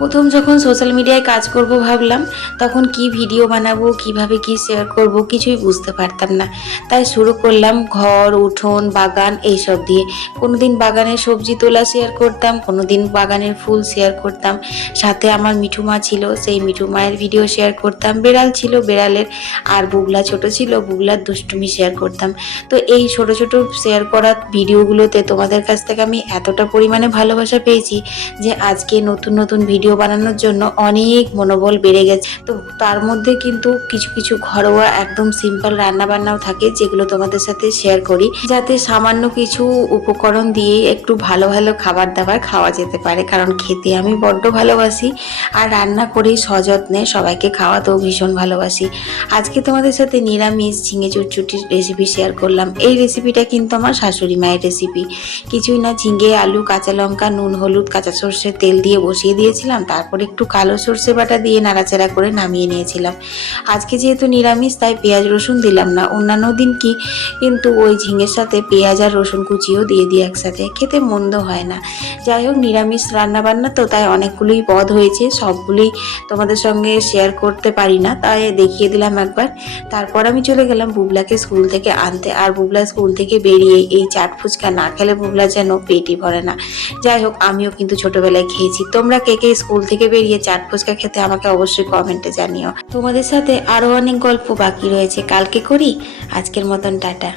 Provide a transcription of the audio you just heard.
প্রথম যখন সোশ্যাল মিডিয়ায় কাজ করব ভাবলাম, তখন কি ভিডিও বানাবো, কীভাবে কি শেয়ার করব কিছুই বুঝতে পারতাম না। তাই শুরু করলাম ঘর, উঠোন, বাগান এইসব দিয়ে। কোনোদিন বাগানের সবজি তোলা শেয়ার করতাম, কোনোদিন বাগানের ফুল শেয়ার করতাম। সাথে আমার মিঠু মা ছিল, সেই মিঠু মায়ের ভিডিও শেয়ার করতাম। বেড়াল ছিল, বেড়ালের আর বুগলা ছোট ছিল বুগলার দুষ্টুমি শেয়ার করতাম। তো এই ছোট ছোট শেয়ার করা ভিডিওগুলোতে তোমাদের কাছ থেকে আমি এতটা পরিমাণে ভালোবাসা পেয়েছি যে আজকে নতুন নতুন ভিডিও বানানোর জন্য অনেক মনোবল বেড়ে গেছে। তো তার মধ্যে কিন্তু কিছু কিছু ঘরোয়া একদম সিম্পল রান্না বান্নাও থাকে যেগুলো তোমাদের সাথে শেয়ার করি। যাতে সামান্য কিছু উপকরণ দিয়ে একটু ভালো ভালো খাবার দাবার খাওয়া যেতে পারে। কারণ খেতে আমি বড্ড ভালোবাসি আর রান্না করি সযত্নে সবাইকে খাওয়াতেও ভীষণ ভালোবাসি। আজকে তোমাদের সাথে নিরামিষ ঝিঙে চুটচুটির রেসিপি শেয়ার করলাম। এই রেসিপিটা কিন্তু আমার শাশুড়ি মায়ের রেসিপি কিছুই না, ঝিঙে, আলু, কাঁচা লঙ্কা, নুন, হলুদ, কাঁচা সর্ষের তেল দিয়ে বসিয়ে দিয়েছিলাম। তারপর একটু কালো সর্ষে বাটা দিয়ে নাড়াচাড়া করে নামিয়ে নিয়েছিলাম। আজকে যেহেতু নিরামিষ, তাই পেঁয়াজ রসুন দিলাম না। অন্যান্য দিন কি, কিন্তু ওই ঝিঙের সাথে পেঁয়াজ আর রসুন কুচিও দিয়ে দিই একসাথে। খেতে মন্দ হয় না। যাই হোক, নিরামিষ রান্নাবান্না তো, তাই অনেকগুলোই পদ হয়েছে। সবগুলোই তোমাদের সঙ্গে শেয়ার করতে পারি না, তাই দেখিয়ে দিলাম একবার। তারপর আমি চলে গেলাম বুবলাকে স্কুল থেকে আনতে। আর বুবলা স্কুল থেকে বেরিয়ে এই চাট ফুচকা না খেলে বুবলা যেন পেটই ভরে না। যাই হোক, আমিও কিন্তু ছোটবেলায় খেয়েছি। তোমরা কে কে স্কুল থেকে বেরিয়ে চাট ফুচকা খেতে আমাকে অবশ্যই কমেন্টে জানিও। তোমাদের সাথে আরও অনেক গল্প বাকি রয়েছে। কালকে করি। আজকের মতন, টাটা।